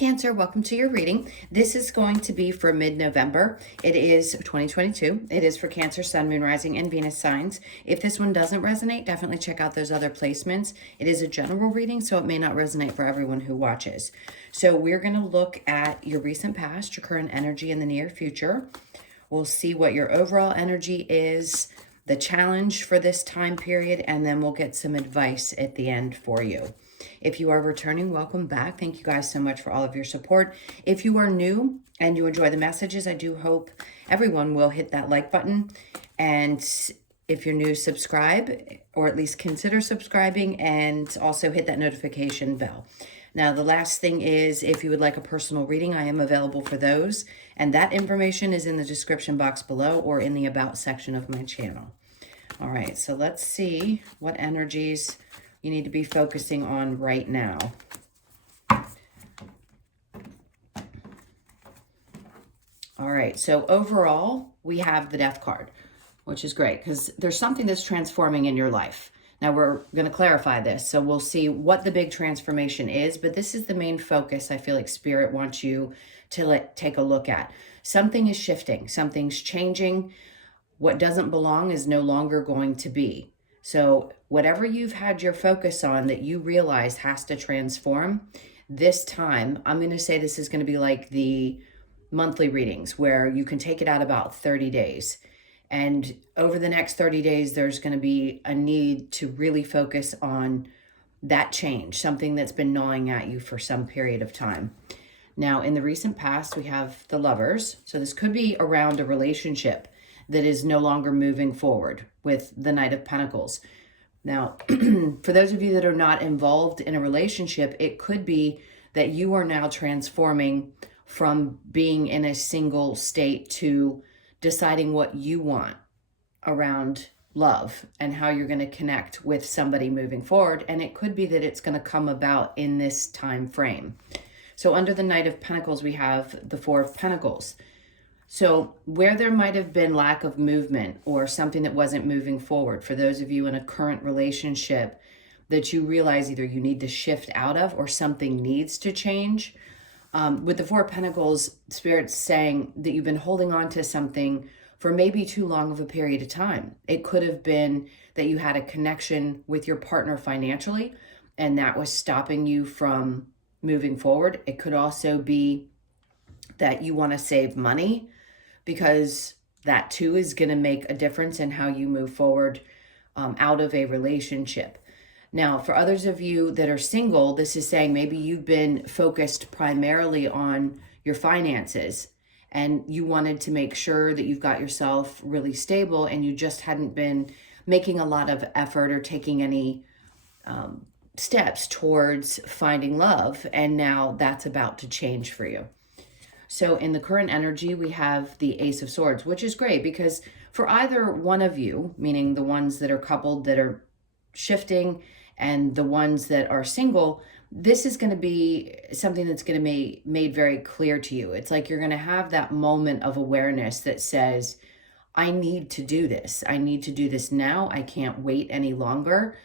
Cancer, welcome to your reading. This is going to be for mid-November. It is 2022. It is for Cancer, Sun, Moon, Rising, and Venus signs. If this one doesn't resonate, definitely check out those other placements. It is a general reading, so it may not resonate for everyone who watches. So we're going to look at your recent past, your current energy, and the near future. We'll see what your overall energy is, the challenge for this time period, and then we'll get some advice at the end for you. If you are returning, welcome back. Thank you guys so much for all of your support. If you are new and you enjoy the messages, I do hope everyone will hit that like button. And if you're new, subscribe, or at least consider subscribing, and also hit that notification bell. Now, the last thing is, if you would like a personal reading, I am available for those. And that information is in the description box below or in the About section of my channel. All right, so let's see what energies you need to be focusing on right now. All right, so overall, we have the Death card, which is great because there's something that's transforming in your life. Now, we're going to clarify this, so we'll see what the big transformation is, but this is the main focus I feel like Spirit wants you to take a look at. Something is shifting, something's changing. What doesn't belong is no longer going to be. So whatever you've had your focus on that you realize has to transform, this time, I'm going to say this is going to be like the monthly readings where you can take it out about 30 days. And over the next 30 days, there's going to be a need to really focus on that change, something that's been gnawing at you for some period of time. Now, in the recent past, we have the Lovers. So this could be around a relationship that is no longer moving forward with the Knight of Pentacles. Now, for those of you that are not involved in a relationship, it could be that you are now transforming from being in a single state to deciding what you want around love and how you're going to connect with somebody moving forward. And it could be that it's going to come about in this time frame. So under the Knight of Pentacles, we have the Four of Pentacles. So where there might have been lack of movement or something that wasn't moving forward, for those of you in a current relationship that you realize either you need to shift out of or something needs to change, with the Four of Pentacles, Spirit's saying that you've been holding on to something for maybe too long of a period of time. It could have been that you had a connection with your partner financially, and that was stopping you from moving forward. It could also be that you want to save money, because that too is going to make a difference in how you move forward out of a relationship. Now, for others of you that are single, this is saying maybe you've been focused primarily on your finances and you wanted to make sure that you've got yourself really stable, and you just hadn't been making a lot of effort or taking any steps towards finding love. And now that's about to change for you. So in the current energy, we have the Ace of Swords, which is great because for either one of you, meaning the ones that are coupled that are shifting and the ones that are single, this is going to be something that's going to be made very clear to you. It's like you're going to have that moment of awareness that says, I need to do this. I need to do this now. I can't wait any longer.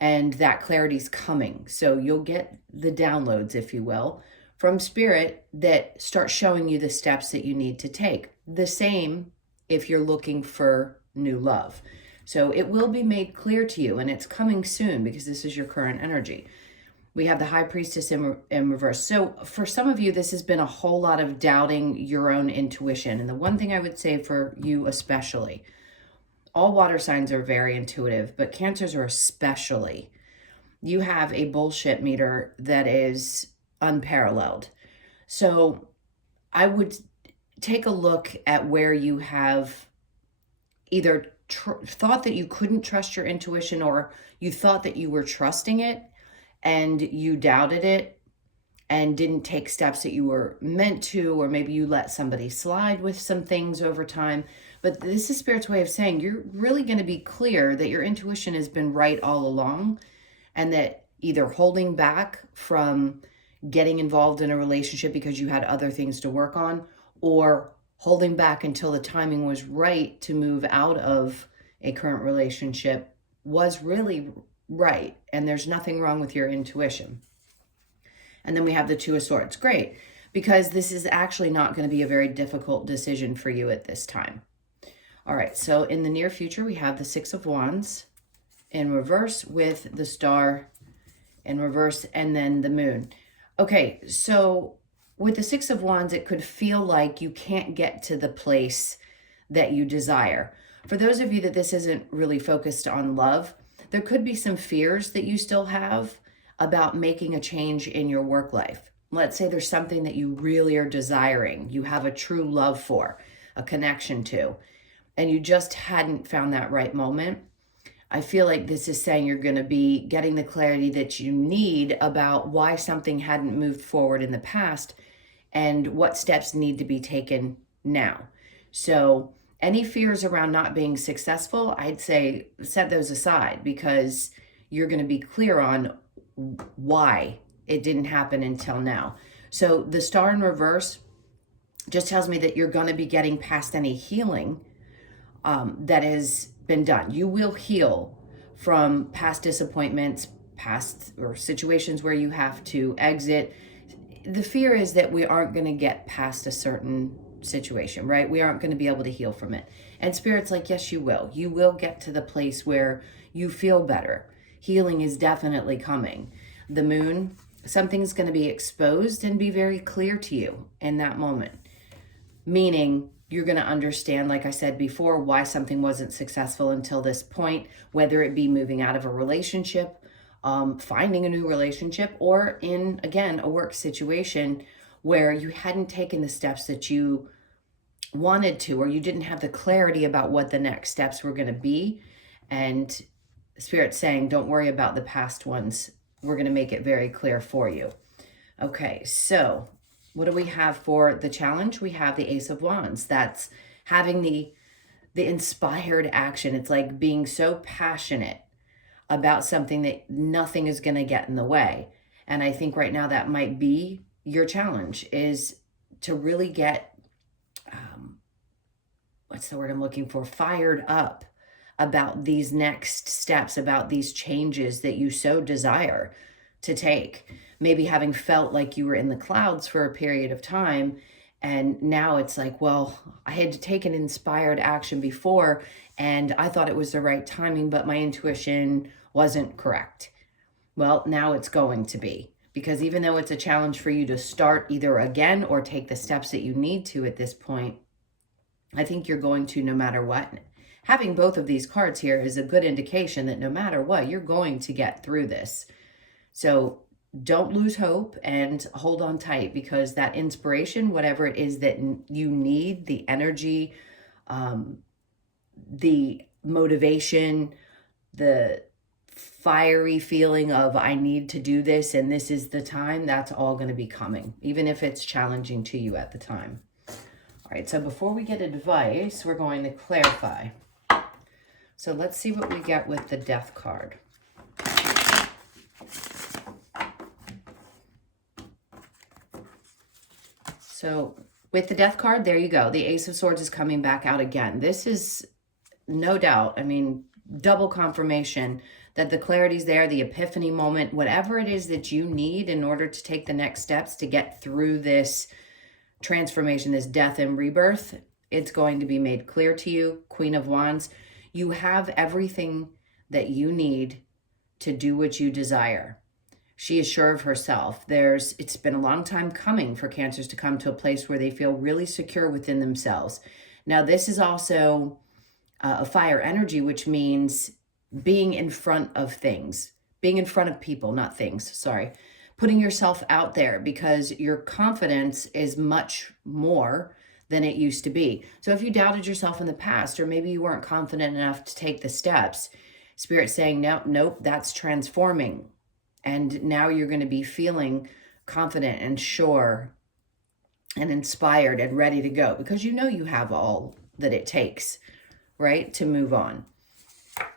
And that clarity's coming. So you'll get the downloads, if you will, from Spirit that start showing you the steps that you need to take. The same if you're looking for new love. So it will be made clear to you, and it's coming soon because this is your current energy. We have the High Priestess in reverse. So for some of you, this has been a whole lot of doubting your own intuition. And the one thing I would say for you especially, all water signs are very intuitive, but Cancers are especially. You have a bullshit meter that is unparalleled. So I would take a look at where you have either thought that you couldn't trust your intuition, or you thought that you were trusting it and you doubted it and didn't take steps that you were meant to, or maybe you let somebody slide with some things over time. But this is Spirit's way of saying you're really going to be clear that your intuition has been right all along, and that either holding back from getting involved in a relationship because you had other things to work on, or holding back until the timing was right to move out of a current relationship was really right. And there's nothing wrong with your intuition. And then we have the Two of Swords. Great, because this is actually not going to be a very difficult decision for you at this time. All right, so in the near future, we have the Six of Wands in reverse with the Star in reverse and then the Moon. Okay, so with the Six of Wands, it could feel like you can't get to the place that you desire. For those of you that this isn't really focused on love, there could be some fears that you still have about making a change in your work life. Let's say there's something that you really are desiring, you have a true love for, a connection to, and you just hadn't found that right moment. I feel like this is saying you're going to be getting the clarity that you need about why something hadn't moved forward in the past and what steps need to be taken now. So any fears around not being successful, I'd say set those aside, because you're going to be clear on why it didn't happen until now. So the Star in reverse just tells me that you're going to be getting past any healing that has been done. You will heal from past disappointments, past or situations where you have to exit. The fear is that we aren't going to get past a certain situation, right? We aren't going to be able to heal from it. And Spirit's like, yes, you will. You will get to the place where you feel better. Healing is definitely coming. The Moon, something's going to be exposed and be very clear to you in that moment. Meaning you're going to understand, like I said before, why something wasn't successful until this point, whether it be moving out of a relationship, finding a new relationship, or in, again, a work situation where you hadn't taken the steps that you wanted to, or you didn't have the clarity about what the next steps were going to be. And Spirit's saying, don't worry about the past ones. We're going to make it very clear for you. Okay, so what do we have for the challenge? We have the Ace of Wands. That's having the inspired action. It's like being so passionate about something that nothing is going to get in the way. And I think right now that might be your challenge, is to really get, what's the word I'm looking for? Fired up about these next steps, about these changes that you so desire to take. Maybe having felt like you were in the clouds for a period of time, and now it's like, well, I had to take an inspired action before, and I thought it was the right timing, but my intuition wasn't correct. Well, now it's going to be, because even though it's a challenge for you to start either again or take the steps that you need to at this point, I think you're going to, no matter what. Having both of these cards here is a good indication that no matter what, you're going to get through this. So don't lose hope and hold on tight, because that inspiration, whatever it is that you need, the energy, the motivation, the fiery feeling of I need to do this and this is the time, that's all going to be coming, even if it's challenging to you at the time. All right, so before we get advice, we're going to clarify. So let's see what we get with the Death card. So with the Death card, there you go. The Ace of Swords is coming back out again. This is no doubt, I mean, double confirmation that the clarity's there, the epiphany moment, whatever it is that you need in order to take the next steps to get through this transformation, this death and rebirth, it's going to be made clear to you. Queen of Wands, you have everything that you need to do what you desire. She is sure of herself. It's been a long time coming for Cancers to come to a place where they feel really secure within themselves. Now, this is also a fire energy, which means being in front of things, being in front of people, not things, sorry. Putting yourself out there, because your confidence is much more than it used to be. So if you doubted yourself in the past, or maybe you weren't confident enough to take the steps, Spirit's saying, no, nope, that's transforming. And now you're going to be feeling confident and sure and inspired and ready to go, because you know you have all that it takes, right, to move on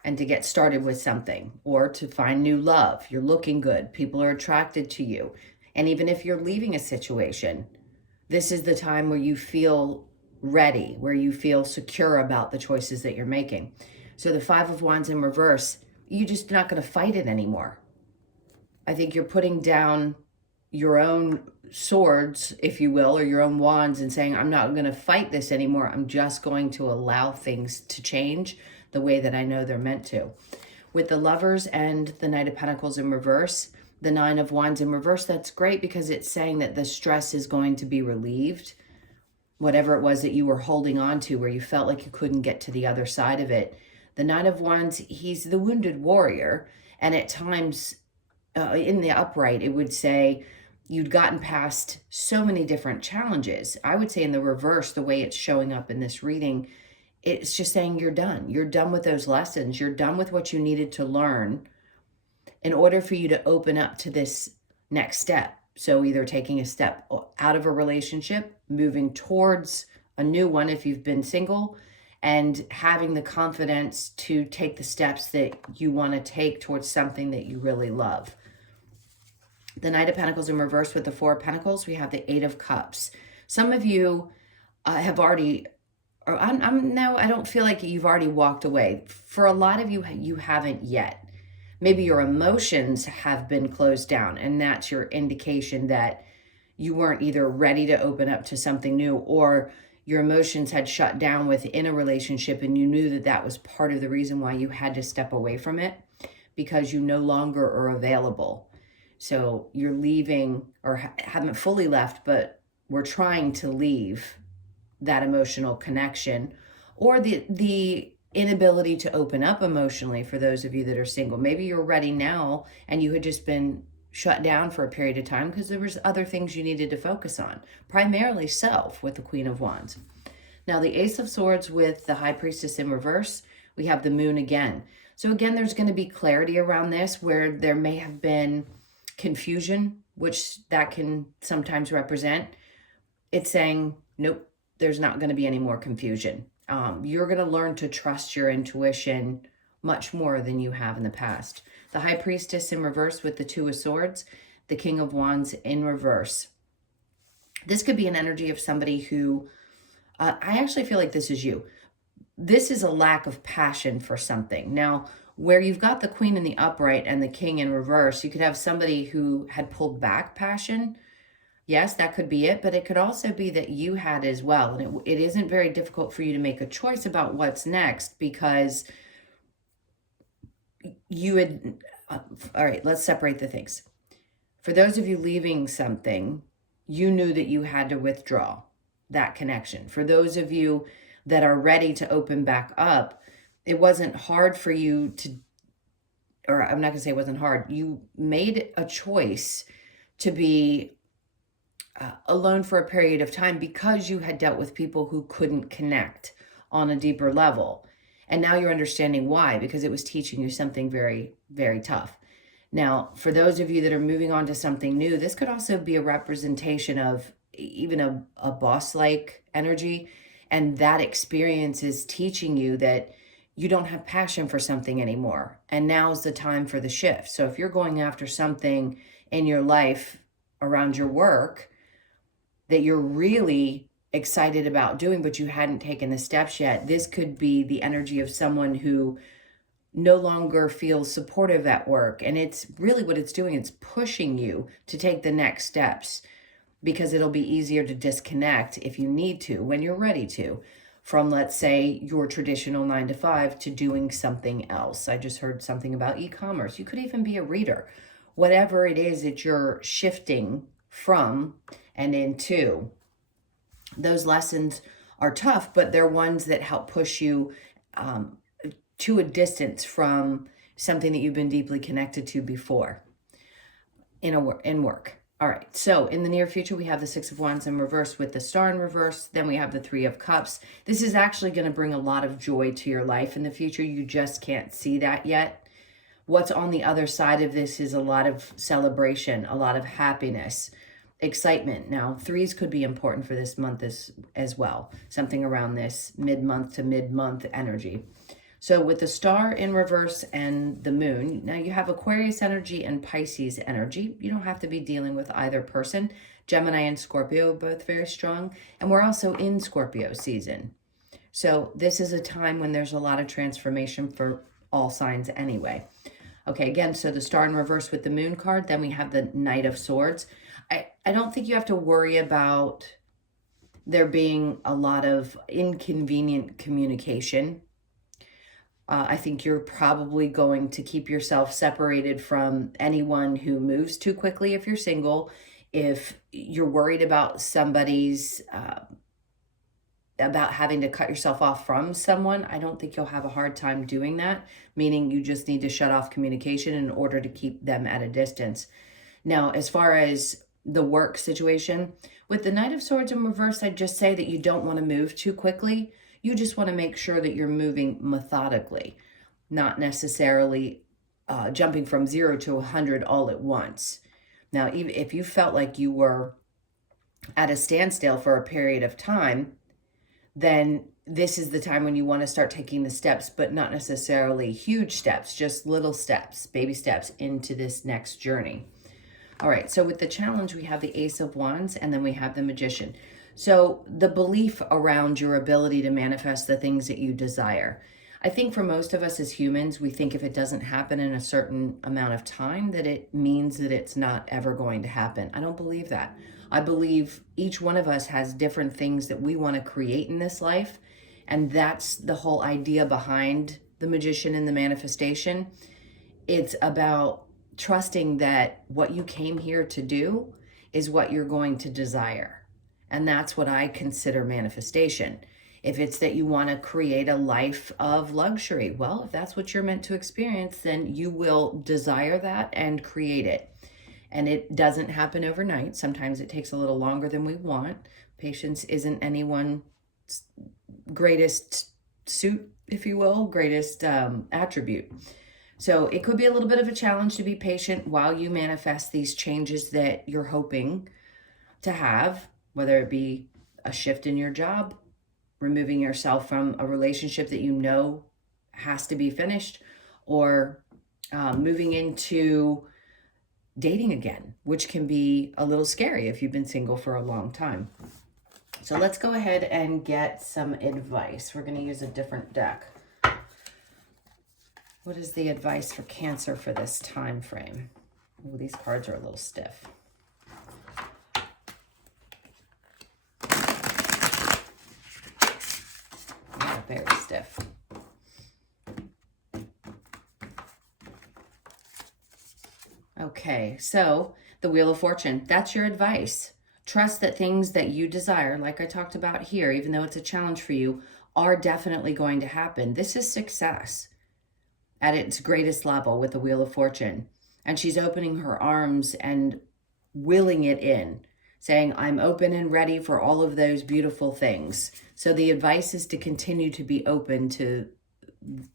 and to get started with something, or to find new love. You're looking good. People are attracted to you. And even if you're leaving a situation, this is the time where you feel ready, where you feel secure about the choices that you're making. So the Five of Wands in reverse, you're just not going to fight it anymore. I think you're putting down your own swords, if you will, or your own wands and saying, I'm not going to fight this anymore. I'm just going to allow things to change the way that I know they're meant to. With the Lovers and the Knight of Pentacles in reverse, the Nine of Wands in reverse, that's great because it's saying that the stress is going to be relieved. Whatever it was that you were holding on to where you felt like you couldn't get to the other side of it. The Knight of Wands, he's the wounded warrior. And at times in the upright, it would say you'd gotten past so many different challenges. I would say in the reverse, the way it's showing up in this reading, it's just saying you're done. You're done with those lessons. You're done with what you needed to learn in order for you to open up to this next step. So either taking a step out of a relationship, moving towards a new one if you've been single, and having the confidence to take the steps that you want to take towards something that you really love. The Knight of Pentacles in reverse with the Four of Pentacles, we have the Eight of Cups. Some of you have already, or I don't feel like you've already walked away. For a lot of you, you haven't yet. Maybe your emotions have been closed down, and that's your indication that you weren't either ready to open up to something new, or your emotions had shut down within a relationship and you knew that that was part of the reason why you had to step away from it, because you no longer are available. So you're leaving, or haven't fully left, but we're trying to leave that emotional connection, or the inability to open up emotionally for those of you that are single. Maybe you're ready now and you had just been shut down for a period of time because there was other things you needed to focus on, primarily self with the Queen of Wands. Now the Ace of Swords with the High Priestess in reverse, we have the Moon again. So again, there's going to be clarity around this where there may have been confusion, which that can sometimes represent. It's saying, nope, there's not going to be any more confusion. You're going to learn to trust your intuition much more than you have in the past. The High Priestess in reverse with the Two of Swords, the King of Wands in reverse. This could be an energy of somebody who, I actually feel like this is you. This is a lack of passion for something. Now, where you've got the Queen in the upright and the King in reverse, you could have somebody who had pulled back passion. Yes, that could be it, but it could also be that you had as well. And it isn't very difficult for you to make a choice about what's next because you had, all right, let's separate the things. For those of you leaving something, you knew that you had to withdraw that connection. For those of you that are ready to open back up, it wasn't hard for you to, or I'm not going to say it wasn't hard. You made a choice to be alone for a period of time because you had dealt with people who couldn't connect on a deeper level. And now you're understanding why, because it was teaching you something very, very tough. Now, for those of you that are moving on to something new, this could also be a representation of even a boss-like energy. And that experience is teaching you that you don't have passion for something anymore. And now's the time for the shift. So if you're going after something in your life around your work that you're really excited about doing, but you hadn't taken the steps yet, this could be the energy of someone who no longer feels supportive at work. And it's really what it's doing. It's pushing you to take the next steps because it'll be easier to disconnect if you need to, when you're ready to, from, let's say, your traditional 9 to 5 to doing something else. I just heard something about e-commerce. You could even be a reader. Whatever it is that you're shifting from and into, those lessons are tough, but they're ones that help push you to a distance from something that you've been deeply connected to before in work. All right, so in the near future, we have the Six of Wands in reverse with the Star in reverse. Then we have the Three of Cups. This is actually going to bring a lot of joy to your life in the future. You just can't see that yet. What's on the other side of this is a lot of celebration, a lot of happiness, excitement. Now, threes could be important for this month as well. Something around this mid-month to mid-month energy. So with the Star in reverse and the Moon, now you have Aquarius energy and Pisces energy. You don't have to be dealing with either person. Gemini and Scorpio, both very strong. And we're also in Scorpio season. So this is a time when there's a lot of transformation for all signs anyway. Okay, again, so the Star in reverse with the Moon card. Then we have the Knight of Swords. I don't think you have to worry about there being a lot of inconvenient communication. I think you're probably going to keep yourself separated from anyone who moves too quickly if you're single. If you're worried about somebody's, about having to cut yourself off from someone, I don't think you'll have a hard time doing that, meaning you just need to shut off communication in order to keep them at a distance. Now, as far as the work situation, with the Knight of Swords in reverse, I'd just say that you don't want to move too quickly. You just want to make sure that you're moving methodically, not necessarily jumping from 0 to 100 all at once. Now, even if you felt like you were at a standstill for a period of time, then this is the time when you want to start taking the steps, but not necessarily huge steps, just little steps, baby steps into this next journey. All right, so with the challenge, we have the Ace of Wands, and then we have the Magician. So the belief around your ability to manifest the things that you desire. I think for most of us as humans, we think if it doesn't happen in a certain amount of time, that it means that it's not ever going to happen. I don't believe that. I believe each one of us has different things that we want to create in this life. And that's the whole idea behind the Magician and the manifestation. It's about trusting that what you came here to do is what you're going to desire. And that's what I consider manifestation. If it's that you want to create a life of luxury, well, if that's what you're meant to experience, then you will desire that and create it. And it doesn't happen overnight. Sometimes it takes a little longer than we want. Patience isn't anyone's greatest suit, if you will, greatest attribute. So it could be a little bit of a challenge to be patient while you manifest these changes that you're hoping to have, whether it be a shift in your job, removing yourself from a relationship that you know has to be finished, or moving into dating again, which can be a little scary if you've been single for a long time. So let's go ahead and get some advice. We're going to use a different deck. What is the advice for Cancer for this time frame? Oh, these cards are a little stiff. Yeah, very stiff. Okay, so the Wheel of Fortune, that's your advice. Trust that things that you desire, like I talked about here, even though it's a challenge for you, are definitely going to happen. This is success at its greatest level with the Wheel of Fortune. And she's opening her arms and willing it in, saying, I'm open and ready for all of those beautiful things. So the advice is to continue to be open to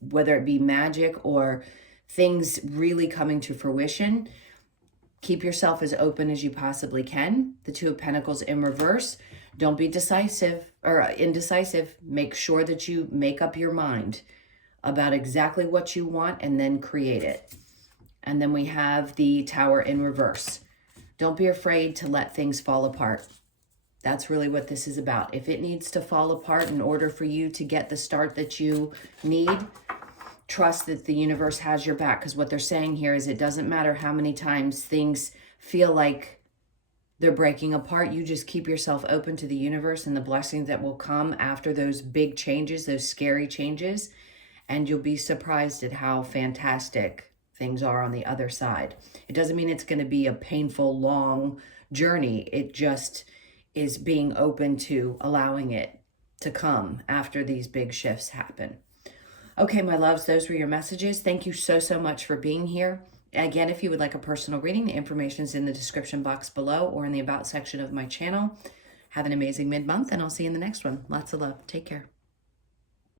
whether it be magic or things really coming to fruition. Keep yourself as open as you possibly can. The Two of Pentacles in reverse. Don't be decisive or indecisive. Make sure that you make up your mind about exactly what you want and then create it. And then we have the Tower in reverse. Don't be afraid to let things fall apart. That's really what this is about. If it needs to fall apart in order for you to get the start that you need, trust that the universe has your back, because what they're saying here is it doesn't matter how many times things feel like they're breaking apart. You just keep yourself open to the universe and the blessings that will come after those big changes, those scary changes, and you'll be surprised at how fantastic things are on the other side. It doesn't mean it's going to be a painful, long journey. It just is being open to allowing it to come after these big shifts happen. Okay, my loves, those were your messages. Thank you so, so much for being here. Again, if you would like a personal reading, the information is in the description box below or in the About section of my channel. Have an amazing mid-month, and I'll see you in the next one. Lots of love. Take care.